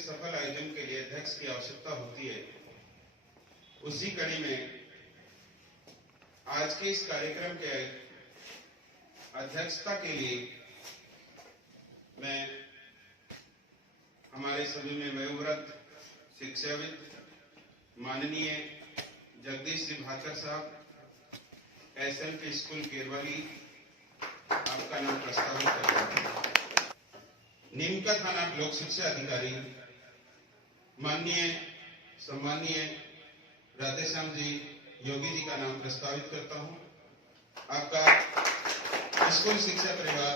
सफल आयोजन के लिए अध्यक्ष की आवश्यकता होती है, उसी कड़ी में आज के इस कार्यक्रम के अध्यक्षता के लिए मैं हमारे सभी में वयोवृद्ध शिक्षाविद माननीय जगदीश जी भाकर साहब, SMT स्कूल केरवाली, आपका नाम प्रस्तावित करता हूं। नीमका थाना लोक शिक्षा अधिकारी माननीय सम्माननीय राधेश्याम जी योगी जी का नाम प्रस्तावित करता हूं। आपका स्कूल शिक्षा परिवार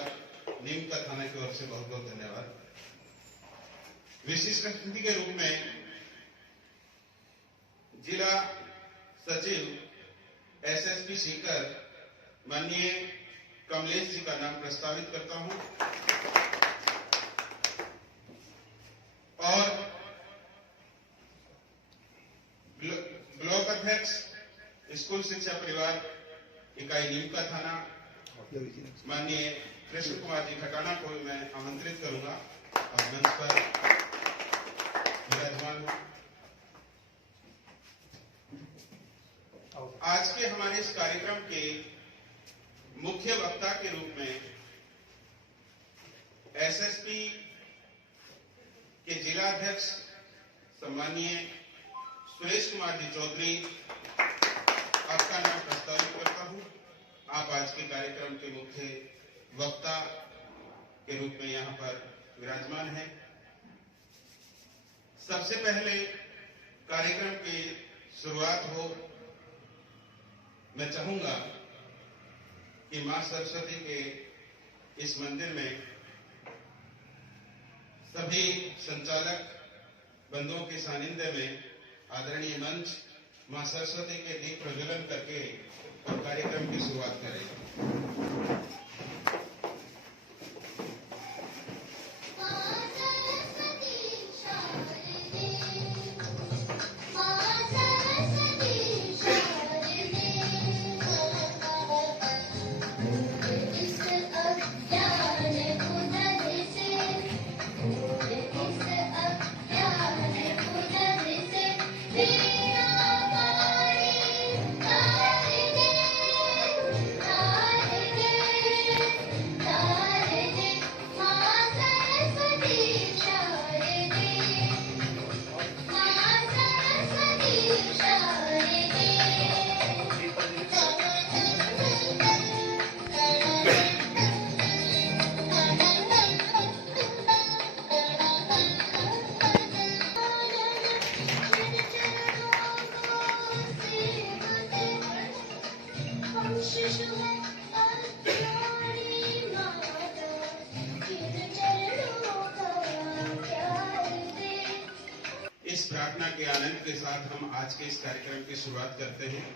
नीमका थाना की ओर से बहुत बहुत धन्यवाद। विशिष्ट अतिथि के रूप में जिला सचिव SSP सीकर माननीय कमलेश जी का नाम प्रस्तावित करता हूं और ब्लॉक अध्यक्ष स्कूल शिक्षा परिवार इकाई नीमका थाना माननीय कृष्ण कुमार जी खटाना को मैं आमंत्रित करूंगा और मंच पर विराजमान हूं। आज के हमारे इस कार्यक्रम के मुख्य वक्ता के रूप में SSP के जिला अध्यक्ष सम्माननीय सुरेश कुमार जी चौधरी, आपका नाम प्रस्तावित करता हूं। आप आज के कार्यक्रम के मुख्य वक्ता के रूप में यहां पर विराजमान हैं। सबसे पहले कार्यक्रम की शुरुआत हो, मैं चाहूंगा कि मां सरस्वती के इस मंदिर में सभी संचालक बंधुओं के सानिध्य में आदरणीय मंच मां सरस्वती के दीप प्रज्वलन करके और कार्यक्रम की शुरुआत करें। इस प्रार्थना के आनंद के साथ हम आज के इस कार्यक्रम की शुरुआत करते हैं।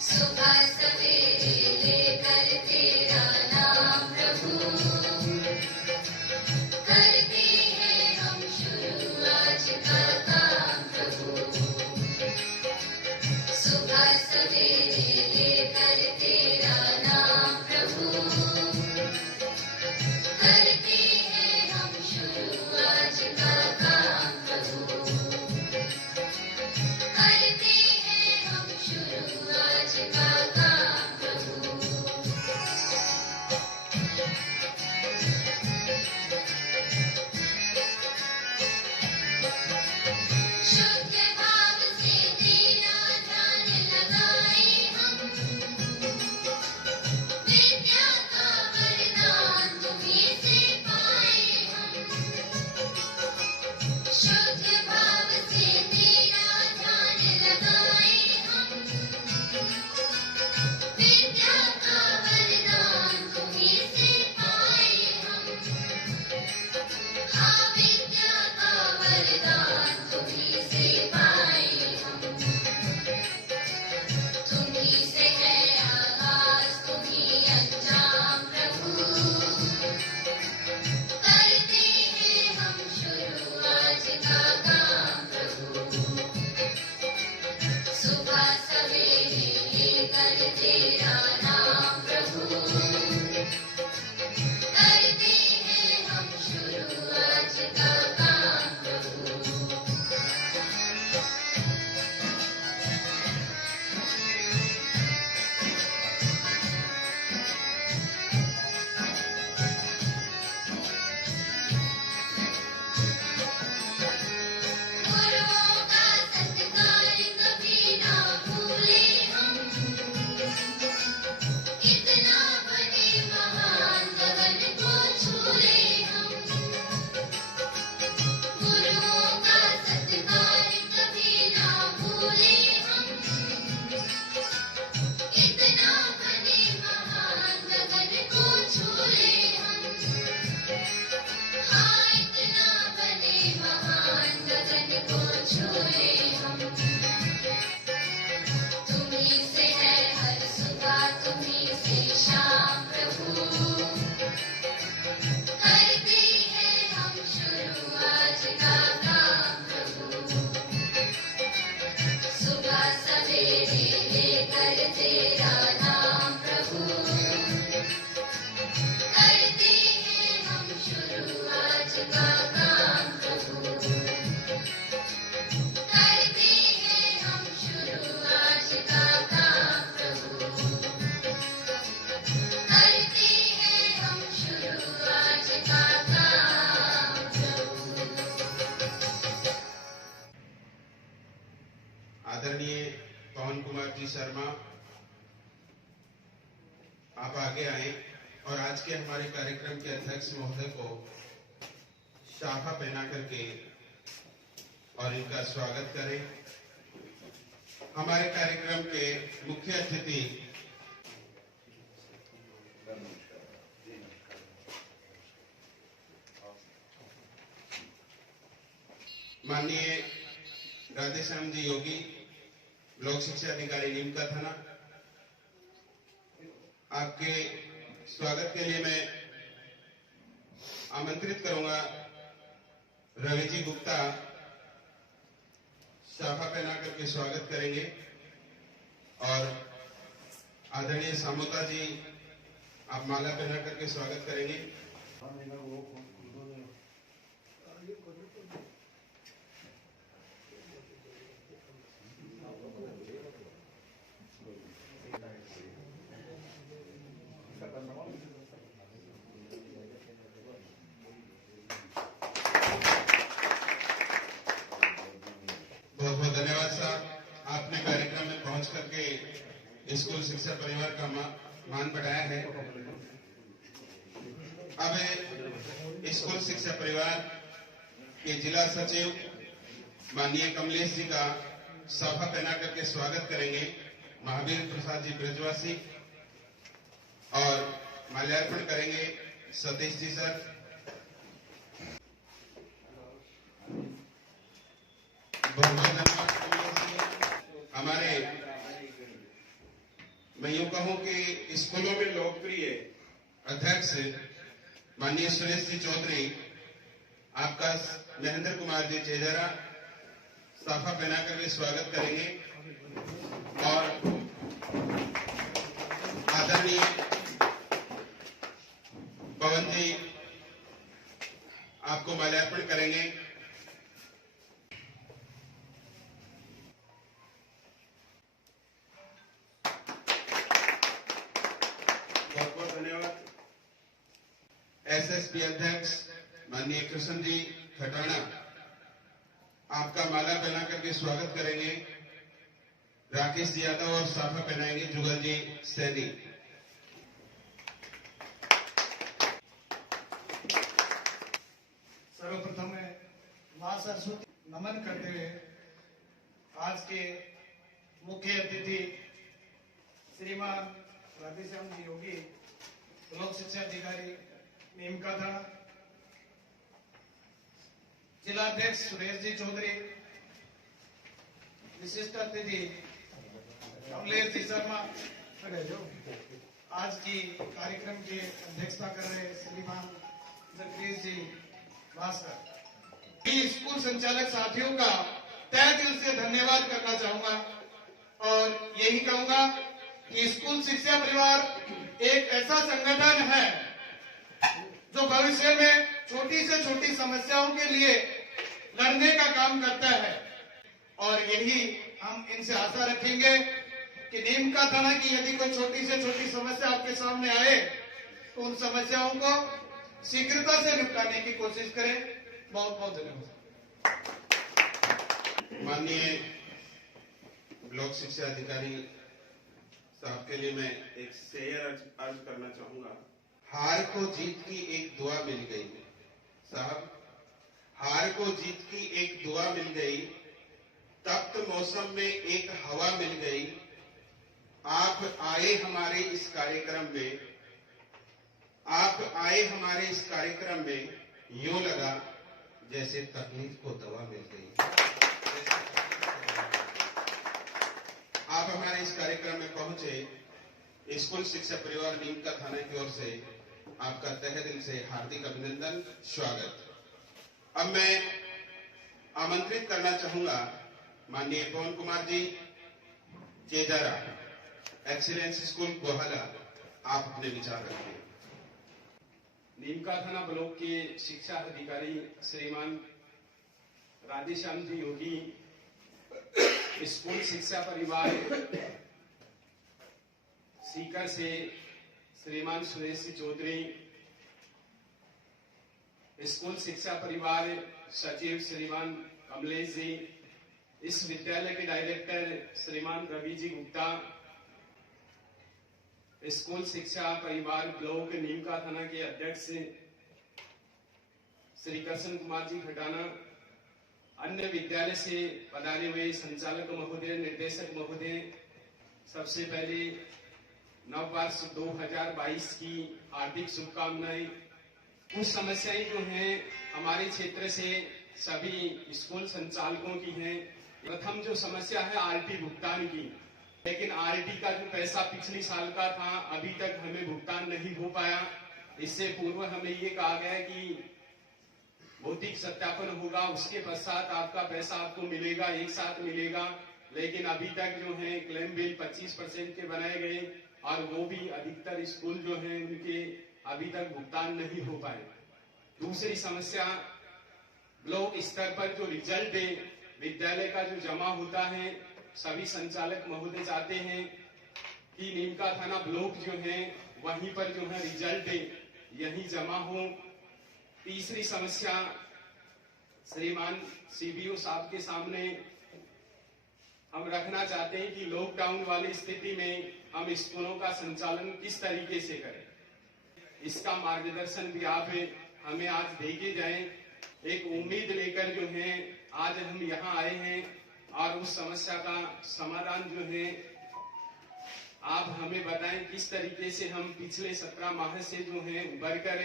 सुबह सवेरे लेकर तेरा नाम प्रभु, करते हैं हम शुरू आज का काम प्रभु। सुबह सवेरे आदरणीय पवन कुमार जी शर्मा, आप आगे आए और आज के हमारे कार्यक्रम के अध्यक्ष महोदय को शाखा पहना करके और इनका स्वागत करें। हमारे कार्यक्रम के मुख्य अतिथि माननीय राधेश्याम जी योगी, ब्लॉक शिक्षा अधिकारी नीमका थाना, आपके स्वागत के लिए मैं आमंत्रित करूंगा रवि जी गुप्ता, शाखा पहना करके स्वागत करेंगे। और आदरणीय सामोता जी, आप माला पहना करके स्वागत करेंगे। बहुत बहुत धन्यवाद साहब, आपने कार्यक्रम में पहुंच करके स्कूल शिक्षा परिवार का मान बढ़ाया है। अब स्कूल शिक्षा परिवार के जिला सचिव माननीय कमलेश जी का शाखा पहना करके स्वागत करेंगे महावीर प्रसाद जी ब्रजवासी, और माल्यार्पण करेंगे सतीश जी सर। बहुत बहुत धन्यवाद कमलेश जी। हमारे, मैं यूं कहूं कि स्कूलों में लोकप्रिय अध्यक्ष माननीय सुरेश जी चौधरी, आपका महेंद्र कुमार जी चेजारा शाखा पहना करके स्वागत करेंगे। और आदरणीय पवन जी आपको माल्यार्पण करेंगे। बहुत बहुत धन्यवाद। एसएसपी अध्यक्ष माननीय कृष्ण जी खटाना, आपका माला पहना करके स्वागत करेंगे राकेश जी यादव, और शाखा पहनाएंगे जुगल जी सैनी। सर्वप्रथम मैं मां सरस्वती नमन करते हुए आज के मुख्य अतिथि श्रीमान राधेश्याम जी योगी, ब्लॉक शिक्षा अधिकारी नीमका थाना, जिलाध्यक्ष सुरेश जी चौधरी, विशिष्ट अतिथि कमलेश जी शर्मा, आज की कार्यक्रम की अध्यक्षता कर रहे श्रीमान जगदीश जी भास्कर, स्कूल संचालक साथियों का तहे दिल से धन्यवाद करना चाहूंगा और यही कहूंगा कि स्कूल शिक्षा परिवार एक ऐसा संगठन है जो भविष्य में छोटी से छोटी समस्याओं के लिए लड़ने का काम करता है, और यही हम इनसे आशा रखेंगे कि नीमका थाना की यदि कोई छोटी से छोटी समस्या आपके सामने आए तो उन समस्याओं को शीघ्रता से निपटाने की कोशिश करें। बहुत बहुत धन्यवाद। माननीय ब्लॉक शिक्षा अधिकारी साहब के लिए मैं एक शेयर अर्ज करना चाहूंगा। हार को जीत की एक दुआ मिल गई साहब, हार को जीत की एक दुआ मिल गई, तप्त मौसम में एक हवा मिल गई। आप आए हमारे इस कार्यक्रम में, आप आए हमारे इस कार्यक्रम में, यूं लगा जैसे तकलीफ को दवा मिल गई। आप हमारे इस कार्यक्रम में पहुंचे, स्कूल शिक्षा परिवार नीमका थाना की ओर से आपका तहे दिल से हार्दिक अभिनंदन, स्वागत। अब मैं आमंत्रित करना चाहूंगा माननीय पवन कुमार जी चेजारा, एक्सीलेंस स्कूल गोहाला, आप अपने विचार रखिए। नीमका थाना ब्लॉक के शिक्षा अधिकारी श्रीमान राधेश्याम जी योगी, स्कूल शिक्षा परिवार सीकर से श्रीमान सुरेश जी चौधरी, स्कूल शिक्षा परिवार सचिव श्रीमान कमलेश जी, इस विद्यालय के डायरेक्टर श्रीमान रवि जी गुप्ता, स्कूल शिक्षा परिवार ब्लॉक नीमका थाना के अध्यक्ष श्री कृष्ण कुमार जी खटाना, अन्य विद्यालय से पधारे हुए संचालक महोदय, निर्देशक महोदय, सबसे पहले नववर्ष 2022 की हार्दिक शुभकामनाएं। कुछ समस्याएं जो हैं हमारे क्षेत्र से सभी स्कूल संचालकों की हैं। प्रथम जो समस्या है आरटी भुगतान की, लेकिन आरटी का जो पैसा पिछले साल का था अभी तक हमें भुगतान नहीं हो पाया। इससे पूर्व हमें ये कहा गया कि भौतिक सत्यापन होगा, उसके पश्चात आपका पैसा आपको मिलेगा, एक साथ मिलेगा, लेकिन अभी तक जो है क्लेम बिल 25% के बनाए गए और वो भी अधिकतर स्कूल जो हैं उनके अभी तक भुगतान नहीं हो पाए। दूसरी समस्या, ब्लॉक स्तर पर जो रिजल्ट है विद्यालय का जो जमा होता है, सभी संचालक महोदय चाहते हैं कि नीमका थाना ब्लॉक जो है वहीं पर जो है रिजल्ट यहीं जमा हो। तीसरी समस्या श्रीमान सीबीओ साहब के सामने हम रखना चाहते हैं कि लॉकडाउन वाली स्थिति में हम स्कूलों का संचालन किस तरीके से करें, इसका मार्गदर्शन भी आप हमें आज देके जाएं। एक उम्मीद लेकर जो है आज हम यहाँ आए हैं और उस समस्या का समाधान जो है आप हमें बताएं किस तरीके से हम पिछले 17 माह से जो है उबर कर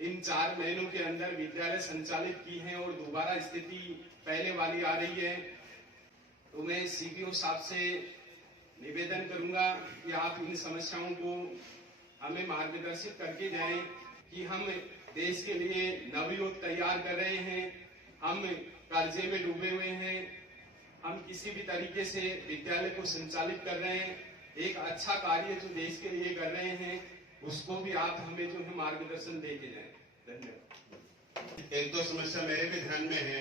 इन 4 महीनों के अंदर विद्यालय संचालित की है और दोबारा स्थिति पहले वाली आ रही है। तो मैं सीबीओ साहब से निवेदन करूंगा कि आप इन समस्याओं को हमें मार्गदर्शित करके जाएं कि हम देश के लिए नवयुग तैयार कर रहे हैं, हम कर्जे में डूबे हुए हैं, हम किसी भी तरीके से विद्यालय को संचालित कर रहे हैं, एक अच्छा कार्य जो देश के लिए कर रहे हैं उसको भी आप हमें जो है मार्गदर्शन दे के जाएं। धन्यवाद। एक दो समस्या मेरे भी ध्यान में है,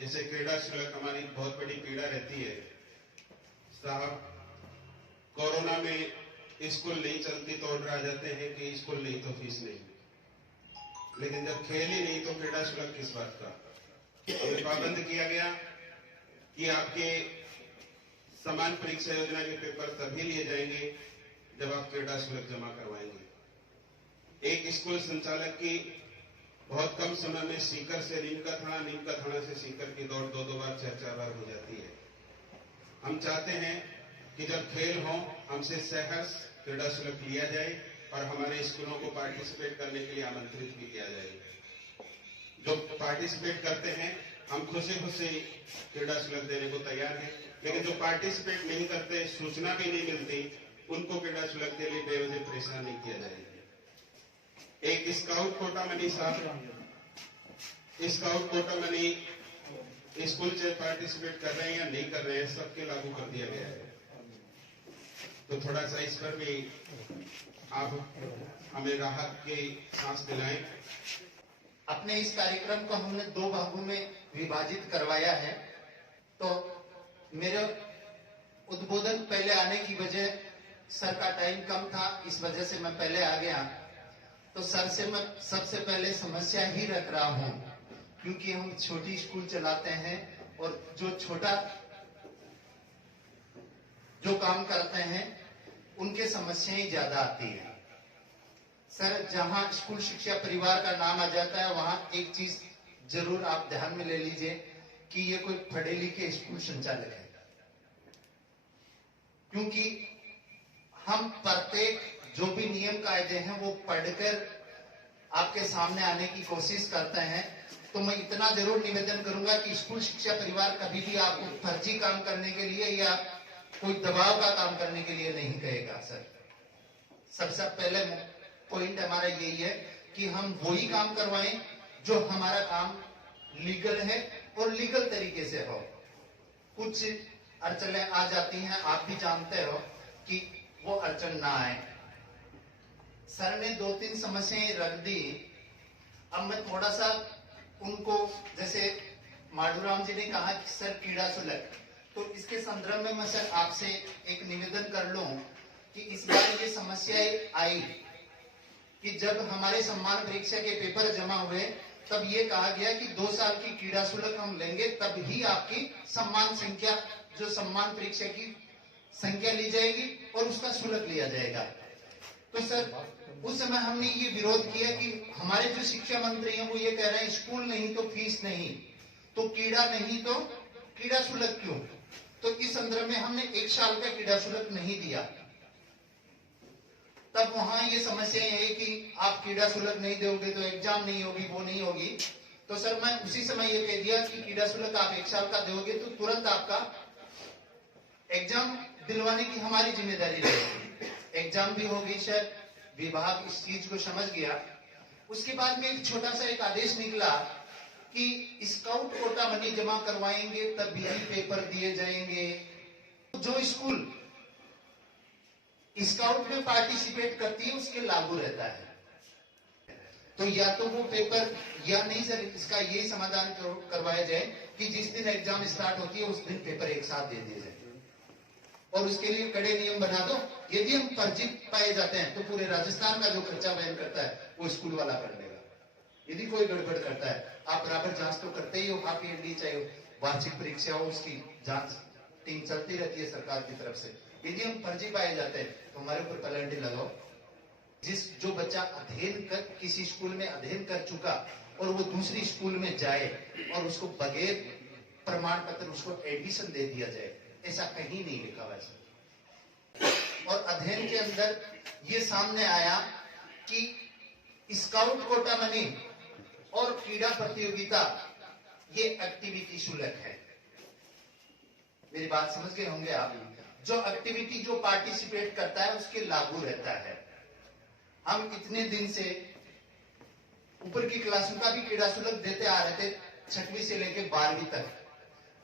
जैसे क्रीड़ा शुल्क हमारी बहुत बड़ी पीड़ा रहती है साहब। कोरोना में स्कूल नहीं चलती तो ऑर्डर आ जाते हैं कि स्कूल नहीं तो फीस नहीं, लेकिन जब खेल ही नहीं तो क्रीड़ा शुल्क किस बात का। हमें पाबंद किया गया कि आपके समान परीक्षा योजना के पेपर तभी लिए जाएंगे जब आप क्रीड़ा शुल्क जमा करवाएंगे। एक स्कूल संचालक की बहुत कम समय में सीकर से नीमका थाना से सीकर की दौड़ 2-2 बार 4-4 बार हो जाती है। हम चाहते हैं कि जब खेल हो हमसे सहर्ष क्रीड़ा शुल्क लिया जाए और हमारे स्कूलों को पार्टिसिपेट करने के लिए आमंत्रित भी किया जाए। जो पार्टिसिपेट करते हैं हम खुशी खुशी क्रीड़ा शुल्क देने को तैयार हैं, लेकिन जो पार्टिसिपेट नहीं करते, सूचना भी नहीं मिलती, उनको क्रीड़ा शुल्क के लिए बेवजह परेशान नहीं किया जाएगा। एक स्काउट कोटा मनी साहब, स्काउट कोटा मनी स्कूल चाहे पार्टिसिपेट कर रहे हैं या नहीं कर रहे हैं, सबके लागू कर दिया गया है। तो थोड़ा सा इस पर भी आप हमें राहत की सांस दिलाएं। अपने इस कार्यक्रम को हमने 2 भागों में विभाजित करवाया है। तो मेरे उद्बोधन पहले आने की वजह, सर का टाइम कम था, इस वजह से मैं पहले आ गया। तो सर से मैं सबसे पहले समस्या ही रख रहा हूं, क्योंकि हम छोटी स्कूल चलाते हैं और जो काम करते हैं उनके समस्याएं ज्यादा आती है। सर, जहां स्कूल शिक्षा परिवार का नाम आ जाता है वहां एक चीज जरूर आप ध्यान में ले लीजिए कि ये कोई पढ़े लिखे स्कूल संचालक है, क्योंकि हम प्रत्येक जो भी नियम कायदे हैं वो पढ़कर आपके सामने आने की कोशिश करते हैं। तो मैं इतना जरूर निवेदन करूंगा कि स्कूल शिक्षा परिवार कभी भी आपको फर्जी काम करने के लिए या कोई दबाव का काम करने के लिए नहीं कहेगा। सर, सबसे पहले पॉइंट हमारा यही है कि हम वही काम करवाएं जो हमारा काम लीगल है और लीगल तरीके से हो। कुछ अड़चनें आ जाती हैं, आप भी जानते हो, कि वो अड़चन ना आए। सर ने 2-3 समस्याएं रख दी। अब मैं थोड़ा सा उनको, जैसे माधुराम जी ने कहा कि सर क्रीड़ा शुल्क, तो इसके संदर्भ में मैं सर आपसे एक निवेदन कर लूं कि इस बार ये समस्या आई कि जब हमारे सम्मान परीक्षा के पेपर जमा हुए तब ये कहा गया कि 2 साल की क्रीड़ा शुल्क हम लेंगे, तब ही आपकी सम्मान संख्या, जो सम्मान परीक्षा की संख्या ली जाएगी और उसका शुल्क लिया जाएगा। तो सर उस समय हमने ये विरोध किया कि हमारे जो शिक्षा मंत्री हैं वो ये कह रहे हैं स्कूल नहीं तो फीस नहीं, तो क्रीड़ा नहीं तो क्रीड़ा शुल्क क्यों? तो इस संदर्भ में हमने 1 साल का क्रीड़ा शुल्क नहीं दिया। तब वहां ये समस्या है कि आप क्रीड़ा शुल्क नहीं दोगे तो एग्जाम नहीं होगी, वो नहीं होगी। तो सर मैं उसी समय ये कह दिया कि क्रीड़ा शुल्क आप 1 साल का दोगे तो तुरंत आपका एग्जाम दिलवाने की हमारी जिम्मेदारी रहेगी। एग्जाम भी होगी सर, विभाग इस चीज को समझ गया। उसके बाद में एक छोटा सा एक आदेश निकला कि स्काउट कोटा मनी जमा करवाएंगे तब भी पेपर दिए जाएंगे। जो स्कूल स्काउट में पार्टिसिपेट करती है उसके लागू रहता है। तो या तो वो पेपर, या नहीं सर, इसका यही समाधान करवाया जाए कि जिस दिन एग्जाम स्टार्ट होती है उस दिन पेपर एक साथ दे दिए जाए और उसके लिए कड़े नियम बना दो। यदि हम फर्जी पाए जाते हैं तो पूरे राजस्थान का जो खर्चा वहन करता है वो स्कूल वाला कर लेगा। यदि कोई गड़बड़ करता है, आप बराबर जांच तो करते ही हो, हाफ ईयरली चाहे वार्षिक परीक्षा हो, उसकी जांच टीम चलती रहती है सरकार की तरफ से। यदि हम फर्जी पाए जाते हैं तो हमारे ऊपर पेनल्टी लगाओ। जो बच्चा अध्ययन कर किसी स्कूल में अध्ययन कर चुका और वो दूसरी स्कूल में जाए और उसको बगैर प्रमाण पत्र उसको एडमिशन दे दिया जाए, ऐसा कहीं नहीं लिखा हुआ है। और अध्ययन के अंदर ये सामने आया कि स्काउट कोटा मनी और क्रीड़ा प्रतियोगिता ये एक्टिविटी शुल्क है। मेरी बात समझ गए होंगे आप? जो एक्टिविटी जो पार्टिसिपेट करता है उसके लागू रहता है। हम इतने दिन से ऊपर की क्लासों का भी क्रीड़ा शुल्क देते आ रहे थे, 6वीं से लेकर 12वीं तक,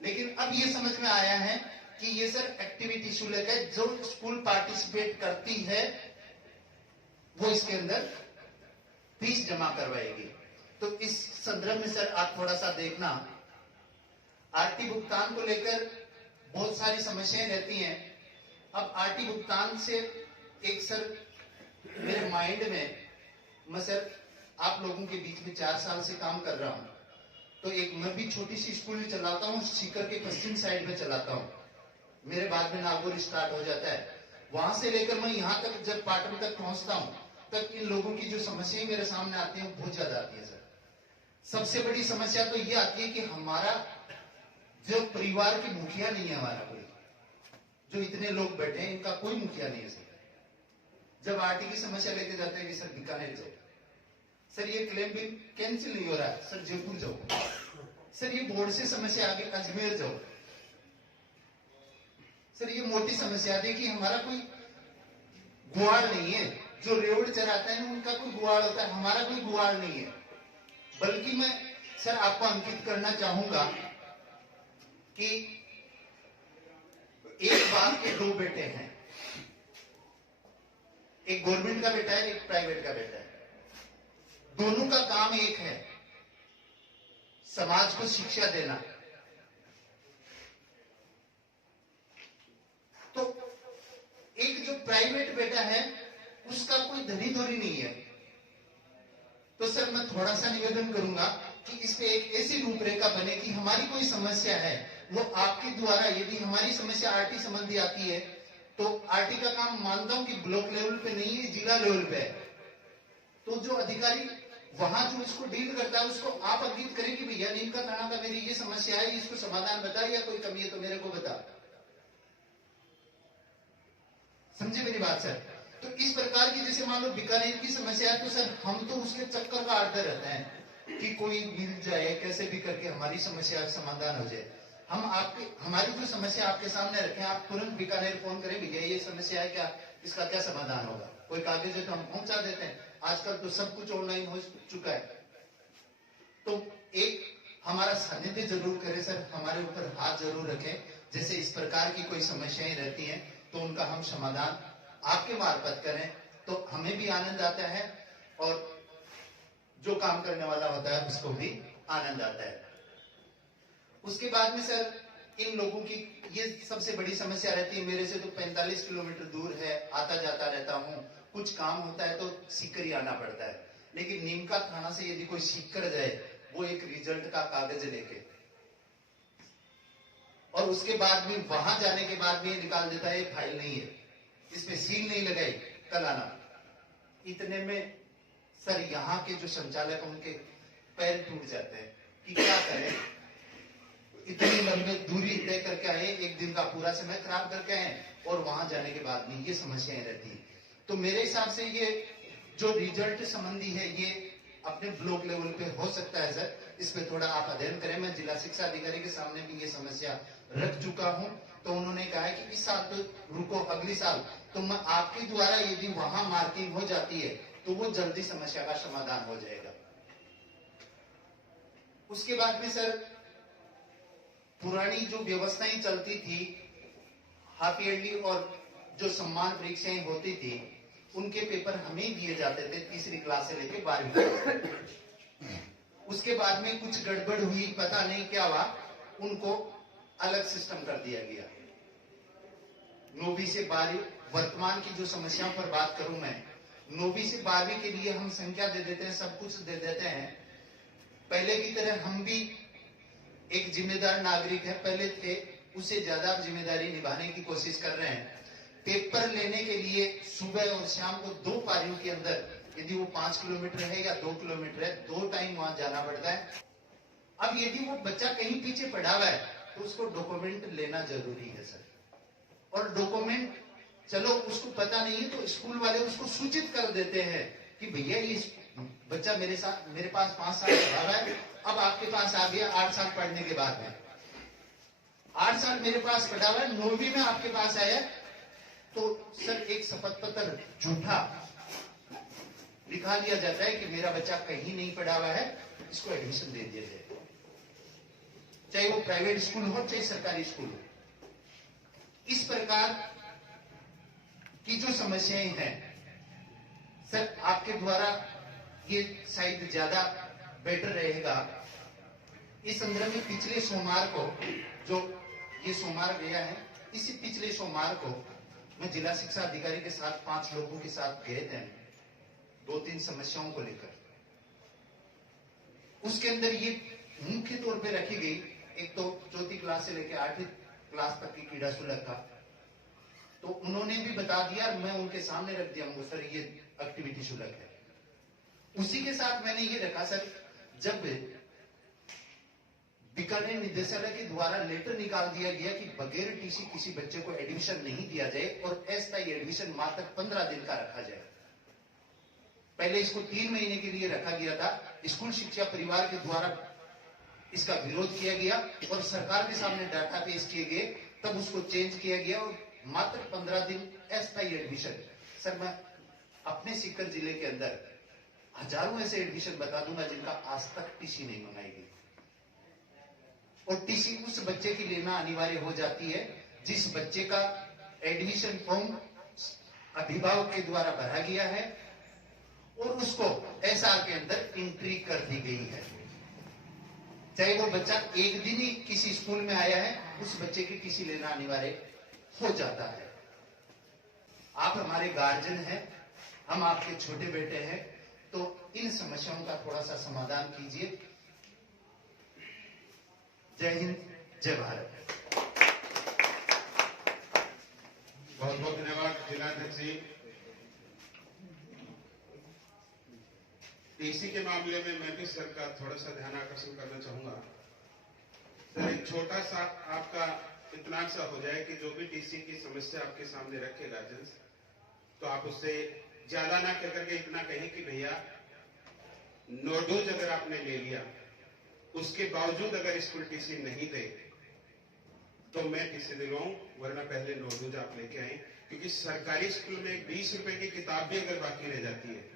लेकिन अब ये समझ में आया है कि ये सर एक्टिविटी शुल्क है। जो स्कूल पार्टिसिपेट करती है वो इसके अंदर फीस जमा करवाएगी। तो इस संदर्भ में सर आप थोड़ा सा देखना, आरटी भुगतान को लेकर बहुत सारी समस्याएं रहती हैं। अब आरटी भुगतान से एक सर मेरे माइंड में, मैं सर आप लोगों के बीच में 4 साल से काम कर रहा हूं, तो एक मैं भी छोटी सी स्कूल चलाता हूं, सीकर के पश्चिम साइड में चलाता हूं। मेरे बाद में नागौर स्टार्ट हो जाता है, वहां से लेकर मैं यहां तक जब पाटन तक पहुंचता हूं तक इन लोगों की जो समस्याएं मेरे सामने आती हैं बहुत ज्यादा आती है सर। सबसे बड़ी समस्या तो ये आती है कि हमारा जो परिवार की मुखिया नहीं है, हमारा कोई, जो इतने लोग बैठे हैं इनका कोई मुखिया नहीं है सर। जब आरटी की समस्या लेके जाते हैं कि सर बीकानेर जाओ, सर ये क्लेम भी कैंसिल नहीं हो रहा है, सर जयपुर जाओ, सर ये बोर्ड से समस्या आ गई अजमेर जाओ, सर ये मोटी समस्या आती है कि हमारा कोई गुआड़ नहीं है। जो रेवड़ चराता है उनका कोई गुआड़ होता है, हमारा कोई गुआड़ नहीं है। बल्कि मैं सर आपको अंकित करना चाहूंगा कि एक बाप के 2 बेटे हैं, एक गवर्नमेंट का बेटा है, एक प्राइवेट का बेटा है। दोनों का काम एक है, समाज को शिक्षा देना। तो एक जो प्राइवेट बेटा है उसका कोई धनी धोरी नहीं है। तो सर मैं थोड़ा सा निवेदन करूंगा कि इस पे एक ऐसी रूपरेखा बने कि हमारी कोई समस्या है वो आपके द्वारा, यदि हमारी समस्या आरटी संबंधी आती है तो आरटी का काम मानता हूं कि ब्लॉक लेवल पे नहीं है, जिला लेवल पे है। तो जो अधिकारी वहां जो इसको डील करता है उसको आप अंकित करें कि भैया नीलका थाना का मेरी ये समस्या है, इसको समाधान बता, या कोई कमी है तो मेरे को बता। समझे मेरी बात सर? तो इस प्रकार की जैसे मान लो बीकानेर की समस्या है तो सर हम तो उसके चक्कर का आड़ते रहते हैं कि कोई मिल जाए कैसे भी करके हमारी समस्या का समाधान हो जाए। हम आपके हमारी जो समस्या आपके सामने रखें, आप तुरंत बीकानेर फोन करें, भैया ये समस्या है क्या, इसका क्या समाधान होगा। कोई कागज है तो हम पहुंचा देते हैं। आजकल तो सब कुछ ऑनलाइन हो चुका है। तो एक हमारा सानिध्य जरूर करें सर, हमारे ऊपर हाथ जरूर रखें। जैसे इस प्रकार की कोई समस्याएं रहती हैं तो उनका हम समाधान आपके मार्फत करें तो हमें भी आनंद आता है और जो काम करने वाला होता है उसको भी आनंद आता है। उसके बाद में सर इन लोगों की ये सबसे बड़ी समस्या रहती है, मेरे से तो 45 किलोमीटर दूर है, आता जाता रहता हूँ, कुछ काम होता है तो सीकर ही आना पड़ता है। लेकिन नीमका थाना से यदि कोई सीकर जाए वो एक रिजल्ट का कागज लेके, और उसके बाद में वहां जाने के बाद में निकाल देता है फाइल नहीं है, इस पे सील नहीं लगाई, कल आना। इतने में सर यहाँ के जो संचालक उनके पैर टूट जाते हैं कि क्या करें, इतनी लंबी दूरी तय करके आए, एक दिन का पूरा समय खराब करके आए, और वहां जाने के बाद में ये समस्याएं रहती है। तो मेरे हिसाब से ये जो रिजल्ट संबंधी है ये अपने ब्लॉक लेवल पे हो सकता है सर, इस पे थोड़ा आप अध्ययन करें। मैं जिला शिक्षा अधिकारी के सामने भी ये समस्या रख चुका हूं, तो उन्होंने कहा है कि इस साल तो रुको, अगली साल तो मैं आपके द्वारा यदि वहां मार्किंग हो जाती है तो वो जल्दी समस्या का समाधान हो जाएगा। उसके बाद में सर पुरानी जो व्यवस्थाएं चलती थी, हाफ ईयरली और जो सम्मान परीक्षाएं होती थी, उनके पेपर हमें दिए जाते थे तीसरी क्लास से लेकर 12वीं क्लास। उसके बाद में कुछ गड़बड़ हुई, पता नहीं क्या हुआ, उनको अलग सिस्टम कर दिया गया। 9वीं से 12वीं, वर्तमान की जो समस्याओं पर बात करूं मैं, 9वीं से 12वीं के लिए हम संख्या दे देते हैं, सब कुछ दे देते हैं। पहले की तरह हम भी एक जिम्मेदार नागरिक है, पहले थे, उससे ज्यादा जिम्मेदारी निभाने की कोशिश कर रहे हैं। पेपर लेने के लिए सुबह और शाम को 2 पारियों के अंदर, यदि वो 5 किलोमीटर है या 2 किलोमीटर है, 2 टाइम वहां जाना पड़ता है। अब यदि वो बच्चा कहीं पीछे पड़ा हुआ है तो उसको डॉक्यूमेंट लेना जरूरी है सर, और डॉक्यूमेंट चलो उसको पता नहीं है तो स्कूल वाले उसको सूचित कर देते हैं कि भैया ये बच्चा मेरे पास 5 साल पढ़ा हुआ है, अब आपके पास आ गया 8 साल पढ़ने के बाद में, 8 साल मेरे पास पढ़ा हुआ है, 9वीं में आपके पास आया, तो सर एक शपथ पत्र झूठा लिखा लिया जाता है कि मेरा बच्चा कहीं नहीं पढ़ा हुआ है, इसको एडमिशन दे दिया जाए, चाहे वो प्राइवेट स्कूल हो चाहे सरकारी स्कूल हो। इस प्रकार की जो समस्याएं हैं सर, आपके द्वारा ये शायद ज्यादा बेटर रहेगा। इस संदर्भ में पिछले सोमवार को, जो ये सोमवार गया है, इसी पिछले सोमवार को मैं जिला शिक्षा अधिकारी के साथ 5 लोगों के साथ गए थे, 2-3 समस्याओं को लेकर। उसके अंदर ये मुख्य तौर पे रखी गई, एक तो 4वीं क्लास से लेकर 8वीं क्लास तक की क्रीड़ा शुल्क का, तो उन्होंने भी बता दिया, मैं उनके सामने रख दिया सर ये एक्टिविटी शुल्क है। उसी के साथ मैंने ये रखा सर, जब बीकानेर निदेशालय के द्वारा लेटर निकाल दिया गया कि बगैर टीसी किसी बच्चे को एडमिशन नहीं दिया जाए और अस्थायी एडमिशन मात्र 15 दिन का रखा जाए। पहले इसको 3 महीने के लिए रखा गया था, स्कूल शिक्षा परिवार के द्वारा इसका विरोध किया गया और सरकार के सामने डाटा पेश किए गए, तब उसको चेंज किया गया और मात्र 15 दिन अस्थायी एडमिशन। सर मैं अपने सीकर जिले के अंदर हजारों ऐसे एडमिशन बता दूंगा जिनका आज तक टीसी नहीं मंगाई गई, और टीसी उस बच्चे की लेना अनिवार्य हो जाती है जिस बच्चे का एडमिशन फॉर्म अभिभावक के द्वारा भरा गया है और उसको एसआर के अंदर एंट्री कर दी गई है। चाहे वो बच्चा एक दिन ही किसी स्कूल में आया है, उस बच्चे की टीसी लेना अनिवार्य हो जाता है। आप हमारे गार्जियन हैं, हम आपके छोटे बेटे हैं, तो इन समस्याओं का थोड़ा सा समाधान कीजिए। जय हिंद, जय भारत। बहुत बहुत धन्यवाद जिलाध्यक्ष जी। टीसी के मामले में मैं भी सर का थोड़ा सा ध्यान आकर्षण करना चाहूंगा। सर एक छोटा सा आपका इतना सा हो जाए कि जो भी टीसी की समस्या आपके सामने रखे गार्जियंस, तो आप उससे ज्यादा ना कह करके इतना कहें कि भैया नो डोज अगर आपने ले लिया, उसके बावजूद अगर स्कूल टीसी नहीं दे तो मैं टीसी दिलवाऊं, वरना पहले नो डोज आप लेके आए। क्योंकि सरकारी स्कूल में 20 रुपए की किताब भी अगर बाकी रह जाती है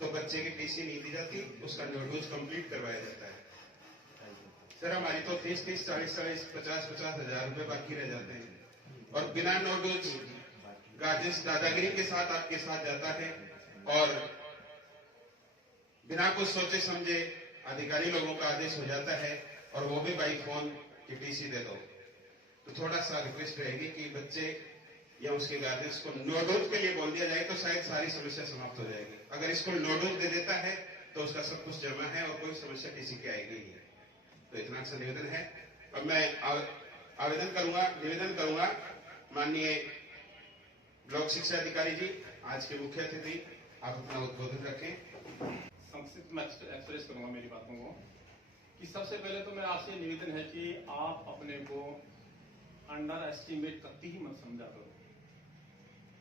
तो बच्चे की टीसी नहीं दी जाती, उसका नो डोज कंप्लीट करवाया जाता है। सर हमारी तो 30-30, 40-40, 50-50 हजार रुपए बाकी रह जाते हैं, और बिना नो डोज गार्जियंस दादागिरी के साथ आपके साथ जाता है और बिना कुछ सोचे समझे अधिकारी लोगों का आदेश हो जाता है, और वो भी बाई फोन कि टीसी दे दो। तो थोड़ा सा रिक्वेस्ट रहेगी कि बच्चे या उसके गार्जियंस को नो डोज के लिए बोल दिया जाए तो शायद सारी समस्या समाप्त हो जाएगी। अगर स्कूल नो डोज दे देता है तो उसका सब कुछ जमा है और कोई समस्या किसी की आएगी नहीं। तो इतना सा निवेदन है। अब मैं निवेदन करूंगा माननीय ब्लॉक शिक्षा अधिकारी जी, आज के मुख्य अतिथि, आप अपना उद्बोधन रखें। संक्षिप्त में एक्सप्रेस करूंगा मेरी बातों को कि सबसे पहले तो मेरा आपसे निवेदन है कि आप अपने को अंडर एस्टिमेट कभी ही मत समझा करो।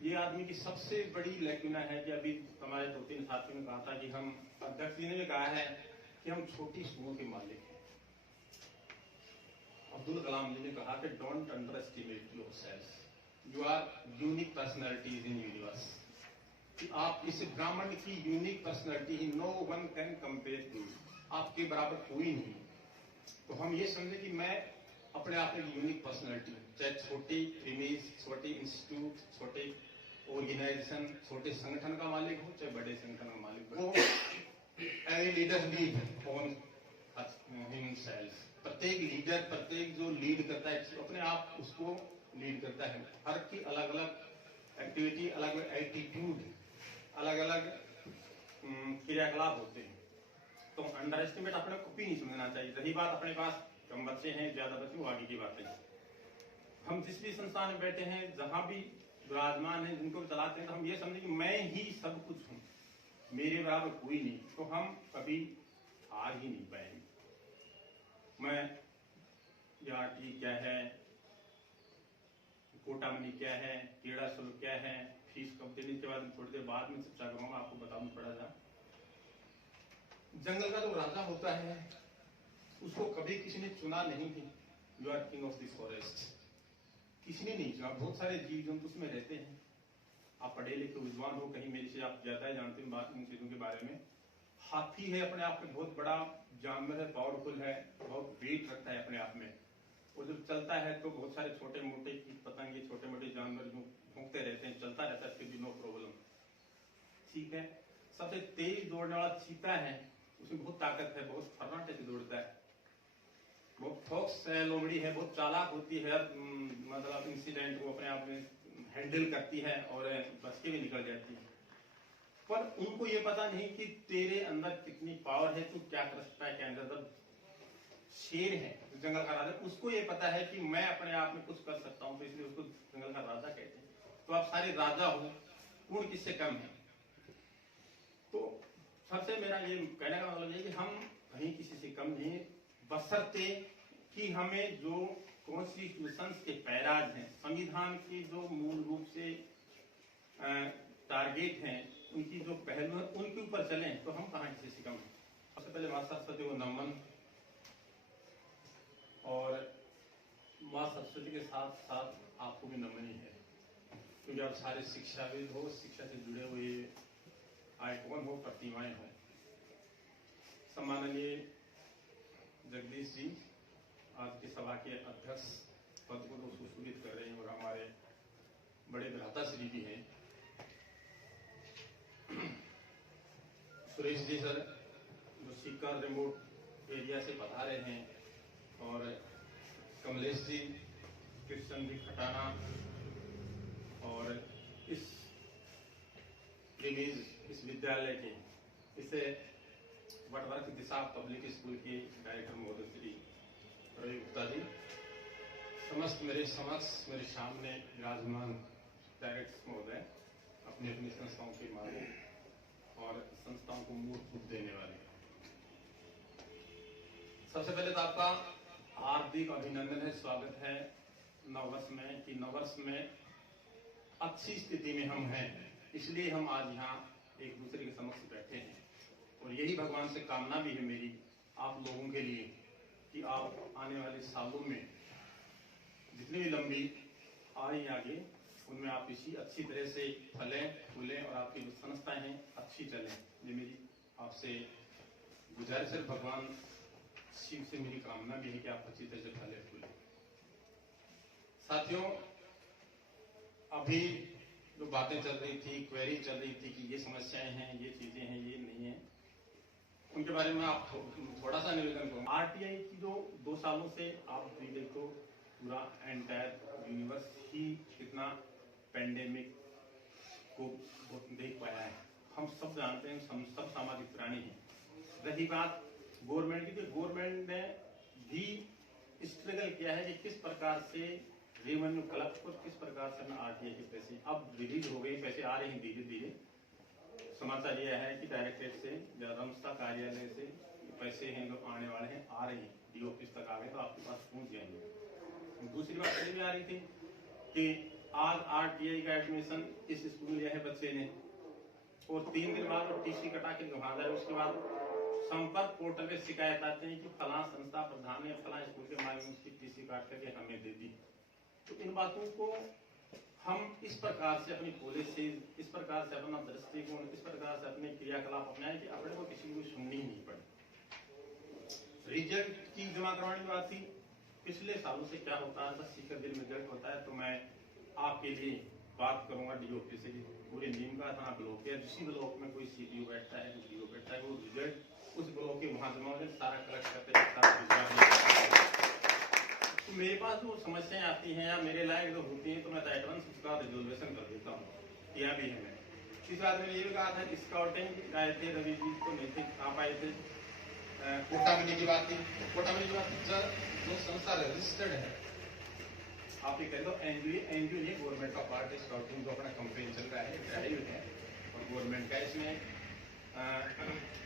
ये आदमी की सबसे बड़ी लैक्यूना है कि अभी हमारे 2-3 साथियों ने कहा था कि हम, अध्यक्ष जी ने भी कहा है कि हम छोटी स्कूलों के मालिक हैं। अब्दुल कलाम जी ने कहा कि don't underestimate yourself, you are unique personalities in universe. कि आप इस ब्राह्मण की unique personality, no one can compare to, आपके बराबर कोई नहीं। तो हम ये समझे कि मैं अपने आप में यूनिक पर्सनैलिटी, चाहे छोटी प्रीमिस, छोटे इंस्टीट्यूट, छोटे ऑर्गेनाइजेशन, छोटे संगठन का मालिक हो, चाहे बड़े संगठन का मालिक हो, any leader lead on himself. प्रत्येक लीडर, प्रत्येक जो लीड करता है अपने आप उसको लीड करता है। हर की अलग अलग एक्टिविटी, अलग अलग एटीट्यूड, अलग अलग क्रियाकलाप होते हैं। तो अंडर एस्टिमेट अपने को भी नहीं समझना चाहिए। रही बात अपने पास कम बच्चे हैं, ज्यादा बच्चे, वो आगे की बात है। हम जिस भी संस्थान में बैठे हैं, जहां भी विराजमान है, जिनको भी चलाते हैं, तो हम ये समझे कि मैं ही सब कुछ हूं, मेरे बराबर कोई नहीं, तो हम कभी हार ही नहीं पाएंगे। मैं याटी क्या है, कोटा मनी क्या है, क्रीड़ा शुल्क क्या है, फीस कब देने के बाद थोड़ी देर बाद में चर्चा करूंगा, आपको बताऊं पड़ा था। जंगल का जो राजा होता है उसको कभी किसी ने चुना नहीं थी। You are king of this forest, किसी ने नहीं चुना। बहुत सारे जीव जंतु उसमें रहते हैं। आप पढ़े लिखे विद्वान हो, कहीं मेरे से आप ज्यादा जानते हैं इन चीजों के बारे में। हाथी है अपने आप में बहुत बड़ा जानवर है, पावरफुल है, बहुत वेट रखता है अपने आप में। वो जब चलता है तो बहुत सारे छोटे मोटे कीट पतंगे, छोटे मोटे जानवर जो भूखते रहते हैं, चलता रहता है, फिर भी नो प्रॉब्लम, ठीक है। सबसे तेज दौड़ने वाला चीता है, उसमें बहुत ताकत है, बहुत फर्राटे से दौड़ता है। बहुत फोक्स लोमड़ी है, बहुत चालाक होती है, मतलब इंसिडेंट को अपने आप में हैंडल करती है और बच के भी निकल जाती है। पर उनको ये पता नहीं कि तेरे अंदर कितनी पावर है, तू क्या कर सकता है, क्या नहीं। जब शेर है जंगल का राजा, उसको ये पता है कि मैं अपने आप में कुछ कर सकता हूं, तो इसलिए उसको जंगल का राजा कहते हैं। तो आप सारे राजा हो, कौन किससे कम है। तो सबसे मेरा ये कहने का मतलब ये कि हम कहीं किसी से कम नहीं, बशर्ते कि हमें जो कॉन्स्टिट्यूशन के पैराज हैं, संविधान के जो मूल रूप से टारगेट हैं, उनकी जो पहलू है, उनके ऊपर चलें, तो हम कहाँ किसी से कम हैं। सबसे पहले माता सरस्वती को नमन, और माँ सरस्वती के साथ साथ आपको भी नमन ही है, क्योंकि आप सारे शिक्षाविद हो, शिक्षा से जुड़े हुए आइकॉन हो, प्रतिमाएं हो। सम्माननीय जगदीश जी आज की सभा के अध्यक्ष पद को तो सुशोभित कर रहे हैं, और हमारे बड़े भ्राता श्री भी हैं। सुरेश जी सर जो सीकर रिमोट एरिया से पधारे हैं, और कमलेश जी, कृष्ण जी खटाना, और इस इस विद्यालय के, इसे वटवर्क दिशा पब्लिक स्कूल के डायरेक्टर महोदय श्री रवि गुप्ता जी, समस्त मेरे समक्ष मेरे सामने विराजमान डायरेक्टर महोदय, अपनी अपनी संस्थाओं के मालिक और संस्थाओं को मूर्त रूप देने वाले, सबसे पहले तो आपका हार्दिक अभिनंदन है, स्वागत है नववर्ष में। कि नववर्ष में अच्छी स्थिति में हम हैं, इसलिए हम आज यहाँ एक दूसरे के समक्ष बैठे हैं। और यही भगवान से कामना भी है मेरी आप लोगों के लिए कि आप आने वाले सालों में जितनी भी लंबी आ रही आगे, उनमें आप इसी अच्छी तरह से फलें फूलें, और आपकी जो संस्थाएं हैं अच्छी चलें। ये मेरी आपसे गुजारिश है। भगवान शिव से मेरी कामना भी है कि आप अच्छी तरह से फले फूले। साथियों, अभी जो बातें चल रही थी, क्वेरी चल रही थी कि ये समस्याएं हैं, ये चीजें हैं, ये नहीं है, उनके बारे में आप थोड़ा सा निवेदन करूंगा। आरटीआई की जो 2 सालों से आप देखो, पूरा एंटायर यूनिवर्स ही कितना पेंडेमिक को देख पाया है। हम सब जानते हैं, हम सब सामाजिक प्राणी हैं, रही बात गवर्नमेंट की, तो गवर्नमेंट ने भी स्ट्रगल किया है कि किस प्रकार से रेवेन्यू कलेक्ट को किस प्रकार से आरटीआई के पैसे अब रिलीज हो गए, पैसे आ रहे हैं धीरे धीरे। समाचार यह है कि डायरेक्टरेट से या रमस्ता कार्यालय से पैसे हैं जो आने वाले हैं, आ रहे हैं, डी ऑफिस तक आ गए तो आपके पास पहुंच जाएंगे। दूसरी बात ये भी आ रही थी कि आज आरटीआई का एडमिशन इस स्कूल में लिया है बच्चे ने, और 3 दिन बाद टीसी कटा के घुमा जाए, उसके बाद संपर्क पोर्टल पे शिकायत आते हैं कि फला संस्था प्रधान ने फला स्कूल के माध्यम से टीसी काट करके हमें दे दी। तो इन बातों को हम इस प्रकार से अपनी पॉलिसी, इस प्रकार से अपना दृष्टिकोण, इस प्रकार से अपने क्रियाकलाप अपनाए कि अपने को किसी को सुननी ही नहीं पड़े। रिजल्ट की जमा करवाने की बात थी, पिछले सालों से क्या होता है, 80 का दिन रिजल्ट होता है तो मैं आपके लिए बात करूंगा डीओपी से, पूरे नीम का थाना ब्लॉक है, जिस ब्लॉक में कोई सीपीओ बैठता है, डीओ बैठता है, वो रिजल्ट उस ब्लॉक के वहां जमा होते सारा कलेक्ट करते हैं। तो मेरे पास जो समस्याएं आती हैं या मेरे लायक जो होती हैं तो मैं एडवांस उसका रिजोल्यूशन कर देता हूँ, किया भी है मैंने। इस बात में ये भी कहा था स्काउटिंग गए थे, रवि जी तो नहीं थे, आप आए थे। कोटा मिली की बात थी, कोटा मिली की बात थी, सर जो संस्था रजिस्टर्ड है, आप ये कह दो एनजीओ, एनजीओ नहीं गवर्नमेंट का पार्ट है। स्काउटिंग जो अपना कंपेन चल रहा है ड्राइव है और गवर्नमेंट का, इसमें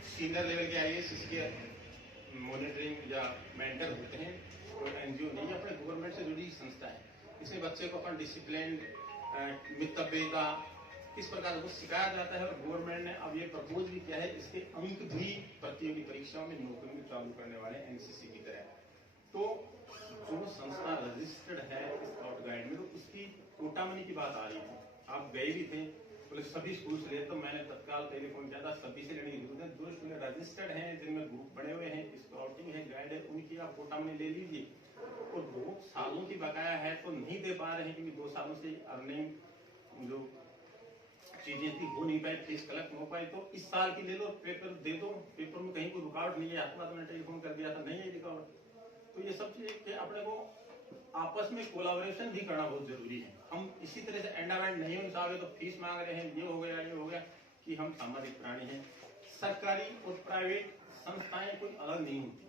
सीनियर लेवल के आईएएस इसके मॉनिटरिंग या मेंटर होते हैं, कोई एनजीओ नहीं है, अपने गवर्नमेंट से जुड़ी संस्था है। इसमें बच्चे को अपन डिसिप्लिन मितव्ययिता किस प्रकार को सिखाया जाता है, और गवर्नमेंट ने अब ये प्रपोज भी किया है इसके अंक भी प्रतियोगी परीक्षाओं में नौकरी में चालू करने वाले एनसीसी की तरह। तो जो संस्था रजिस्टर्ड है स्काउट गाइड में, तो उसकी कोटा मनी की बात आ रही थी, आप गए भी थे, बोले सभी स्कूल से ले, तो मैंने तत्काल टेलीफोन किया था, सभी से लेने की जरूरत है, जो स्कूल रजिस्टर्ड हैं जिनमें ग्रुप बने हुए हैं, स्काउटिंग है, गाइड है, उनकी आप कोटा मनी ले लीजिए। और 2 सालों की बकाया है तो नहीं दे पा रहे हैं क्योंकि 2 सालों से अर्निंग जो चीजें थी हो नहीं पाई, फीस कलेक्ट हो पाई, तो इस साल की ले लो, पेपर दे दो, पेपर में कहीं कोई रुकावट नहीं है, आपके पास मैंने टेलीफोन कर दिया था, नहीं है रुकावट। तो ये सब चीजें अपने को आपस में कोलाबोरेशन भी करना बहुत जरूरी है। हम इसी तरह से एंडामेंट नहीं हो चाहे तो फीस मांग रहे हैं, ये हो गया कि हम सामाजिक प्राणी हैं। सरकारी और प्राइवेट संस्थाएं कोई अलग नहीं होती,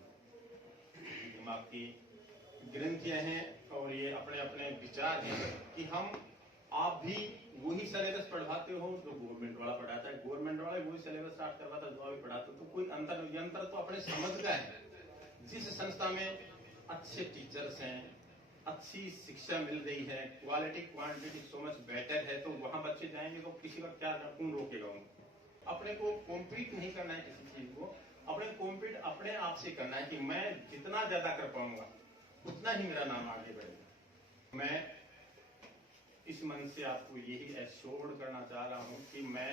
दिमाग की ग्रंथियां हैं और ये अपने अपने विचार हैं कि हम आप भी वही सिलेबस पढ़ाते हो जो गवर्नमेंट वाला पढ़ाता है, गवर्नमेंट वाला वही सिलेबस स्टार्ट करवाता है जो अभी पढ़ाते हो, तो कोई अंतर तो अपने समझ का है। जिस संस्था में अच्छे टीचर्स हैं, अच्छी शिक्षा मिल रही है, quality quantity so much better है, तो वहां बच्चे जाएंगे तो किसी का क्या कौन रोकेगा उनको। अपने को कॉम्पीट नहीं करना है किसी चीज को, अपने कॉम्पीट अपने आप से करना है कि मैं जितना ज्यादा कर पाऊंगा उतना ही मेरा नाम आगे बढ़ेगा। मैं इस मन से आपको यही एश्योर्ड करना चाह रहा हूं कि मैं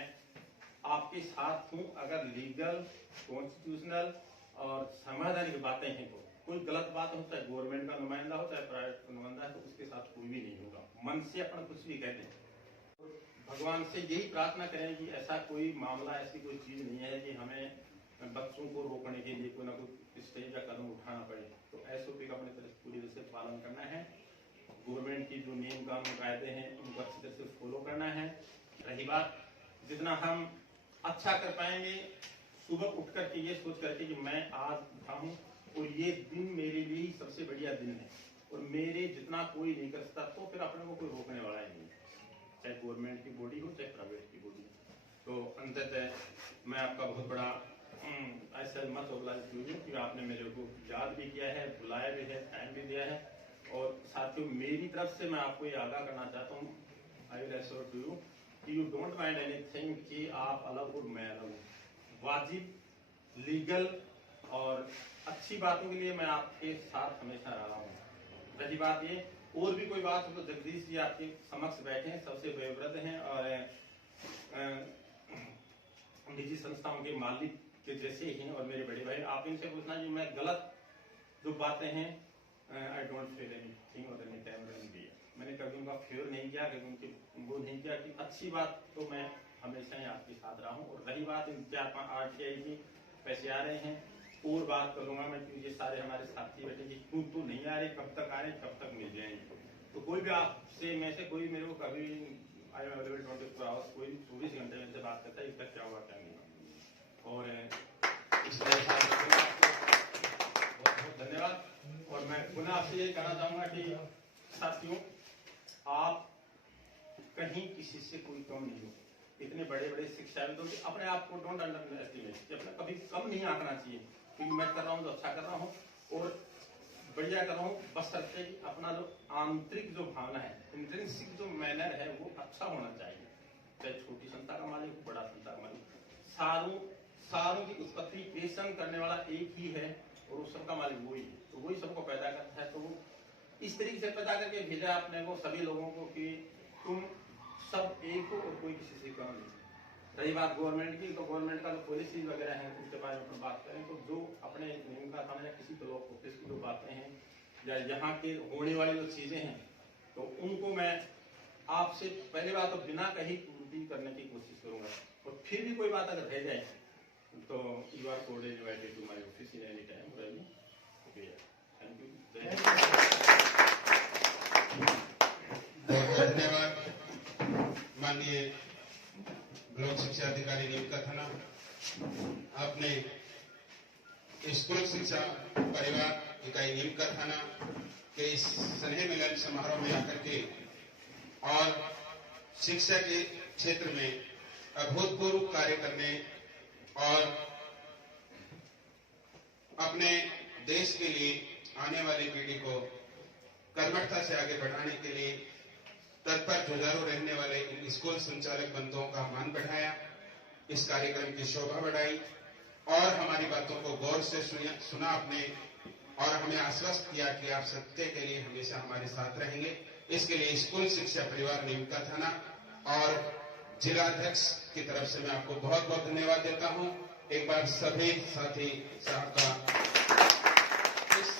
आपके साथ हूं। अगर लीगल, कॉन्स्टिट्यूशनल और संवैधानिक बातें हैं, कोई गलत बात होता है, गवर्नमेंट का नुमाइंदा होता है, प्राइवेट का नुमाइंदा है, तो उसके साथ कोई भी नहीं होगा। मन से अपन कुछ भी कहते हैं, भगवान से यही प्रार्थना करें कि ऐसा कोई मामला, ऐसी कोई चीज नहीं है कि हमें बच्चों को रोकने के लिए कोई ना कोई स्टेज या कदम उठाना पड़े। तो एसओपी का अपने तरफ पूरी तरह से पालन करना है, गवर्नमेंट की जो नियम कानून कायदे हैं उनको अच्छी तरह से फॉलो करना है। रही बात जितना हम अच्छा कर पाएंगे, सुबह उठ करके ये सोच करके कि मैं आज उठा हूँ और ये दिन मेरे लिए ही सबसे बढ़िया दिन है और मेरे जितना कोई नहीं कर सकता, तो फिर अपने को कोई रोकने वाला ही नहीं, चाहे गवर्नमेंट की बॉडी हो चाहे प्राइवेट की बॉडी। तो अंततः मैं आपका बहुत बड़ा ऐसा मत ऑब्लाइज कि आपने मेरे को याद भी किया है, बुलाया भी है, टाइम भी दिया है। और साथियों, मेरी तरफ से मैं आपको ये आगाह करना चाहता हूँ, I will assure to you कि यू डोंट माइंड एनीथिंग कि आप अलग और मैं अलग हूँ। वाजिब, लीगल और अच्छी बातों के लिए मैं आपके साथ हमेशा रहा हूँ। रही बात ये, और भी कोई बात हो तो जगदीश जी आपके समक्ष बैठे हैं, सबसे वयोवृद्ध हैं और निजी संस्थाओं के मालिक के जैसे ही हैं और मेरे बड़े भाई। आप इनसे पूछना कि मैं गलत जो बातें हैं, आई डोंट फील एनीथिंग और एनी टाइम मैंने कभी उनका फेवर नहीं किया, कभी उनके वो नहीं किया कि अच्छी बात, तो मैं हमेशा ही आपके साथ रहा हूँ। और रही बात इन 4-5 RTI की पैसे आ रहे हैं, और बात करूंगा मैं कि ये सारे हमारे साथी बैठे कि क्यों तो नहीं आ रहे, कब तक आ रहे, कब तक मिल जाएंगे। तो कोई भी आपसे में से कोई मेरे को कभी आई एम अवेलेबल 24 आवर्स, कोई 24 घंटे में से बात करता है इसका क्या हुआ क्या नहीं। और इस नए साल में पुनः आपको बहुत बहुत धन्यवाद। और मैं पुनः आपसे ये कहना चाहूंगा कि साथियों, आप कहीं किसी से कोई कम नहीं हो। इतने बड़े बड़े शिक्षाविदों के अपने आप को डोंट अंडर एस्टिमेट, अपना कभी कम नहीं आंकना चाहिए, क्योंकि मैं कर रहा हूँ तो अच्छा कर रहा हूँ और बढ़िया कर रहा हूँ, बस करके अपना जो आंतरिक जो भावना है, इंट्रिंसिक जो मैनर है वो अच्छा होना चाहिए। चाहे छोटी संस्था का मालिक हो, बड़ा संस्था का मालिक, सारों की उत्पत्ति क्रिएशन करने वाला एक ही है और वो सबका मालिक वही है, तो वही सबको पैदा करता है। तो वो इस तरीके से पैदा करके भेजा अपने को सभी लोगों को कि तुम सब एक हो और कोई किसी से कम नहीं। रही बात गवर्नमेंट की, तो गवर्नमेंट का जो पॉलिसी वगैरह है उसके बारे में अपन बात करें तो जो अपने नियम का थाना या किसी ब्लॉक ऑफिस की जो बातें हैं या यहाँ के होने वाली जो चीजें हैं, तो उनको मैं आपसे पहली बात तो बिना कहीं पूर्ति करने की कोशिश करूंगा। और फिर भी कोई बात अगर रह जाए तो you are coordinated invited to my office in any time. Thank you. बहुत बहुत धन्यवाद माननीय ब्लॉक शिक्षा अधिकारी नीमका थाना। आपने स्कूल शिक्षा परिवार इकाई नीमका थाना के इस स्नेह मिलन समारोह में आकर के और शिक्षा के क्षेत्र में अभूतपूर्व कार्य करने और अपने देश के लिए आने वाली पीढ़ी को कर्मठता से आगे बढ़ाने के लिए तत्पर जुझारू रहने वाले इन स्कूल संचालक बंधुओं का मान बढ़ाया, इस कार्यक्रम की शोभा बढ़ाई और हमारी बातों को गौर से सुना आपने और हमें आश्वस्त किया कि आप सत्य के लिए हमेशा हमारे साथ रहेंगे। इसके लिए स्कूल शिक्षा परिवार नीमका थाना और जिला अध्यक्ष की तरफ से मैं आपको बहुत बहुत धन्यवाद देता हूं। एक बार सभी साथी साहब का इस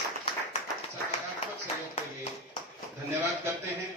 सकारात्मक सहयोग के लिए धन्यवाद करते हैं।